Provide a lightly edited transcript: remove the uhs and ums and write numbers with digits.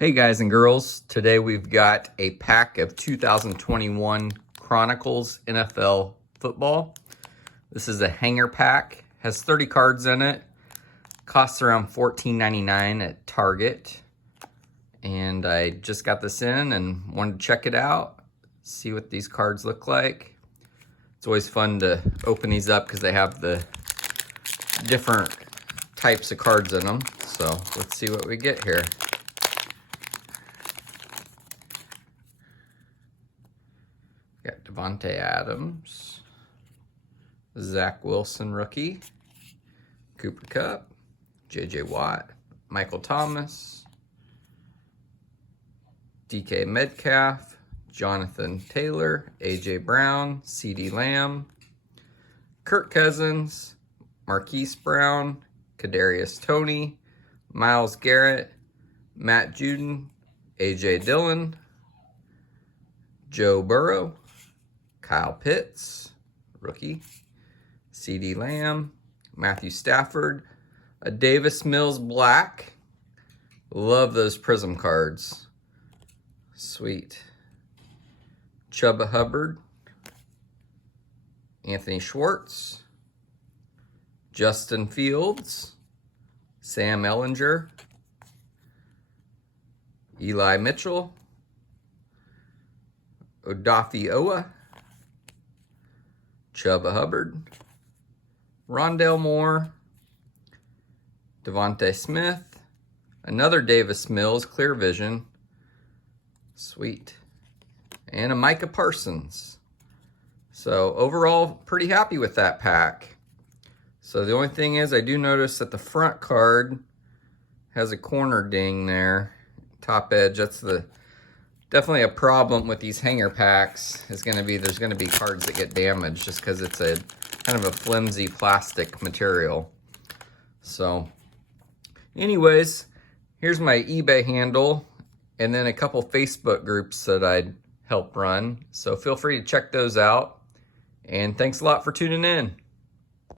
Hey guys and girls, today we've got a pack of 2021 Chronicles NFL football. This is a hanger pack, has 30 cards in it, costs around $14.99 at Target. And I just got this in and wanted to check it out, see what these cards look like. It's always fun to open these up because they have the different types of cards in them. So let's see what we get here. Got Devontae Adams, Zach Wilson rookie, Cooper Kupp, J.J. Watt, Michael Thomas, DK Metcalf, Jonathan Taylor, A.J. Brown, C.D. Lamb, Kirk Cousins, Marquise Brown, Kadarius Toney, Myles Garrett, Matt Judon, A.J. Dillon, Joe Burrow, Kyle Pitts, rookie, C.D. Lamb, Matthew Stafford, a Davis Mills Black. Love those Prism cards. Sweet. Chuba Hubbard, Anthony Schwartz, Justin Fields, Sam Ehlinger, Eli Mitchell, Odafe Oweh, Chuba Hubbard, Rondale Moore, Devontae Smith, another Davis Mills Clear Vision, sweet, and a Micah Parsons. So overall, pretty happy with that pack. So the only thing is, I do notice that the front card has a corner ding there, top edge. That's definitely a problem with these hanger packs. Is going to be there's going to be cards that get damaged just because it's a kind of a flimsy plastic material. So anyways, here's my eBay handle and then a couple Facebook groups that I'd help run. So feel free to check those out. And thanks a lot for tuning in.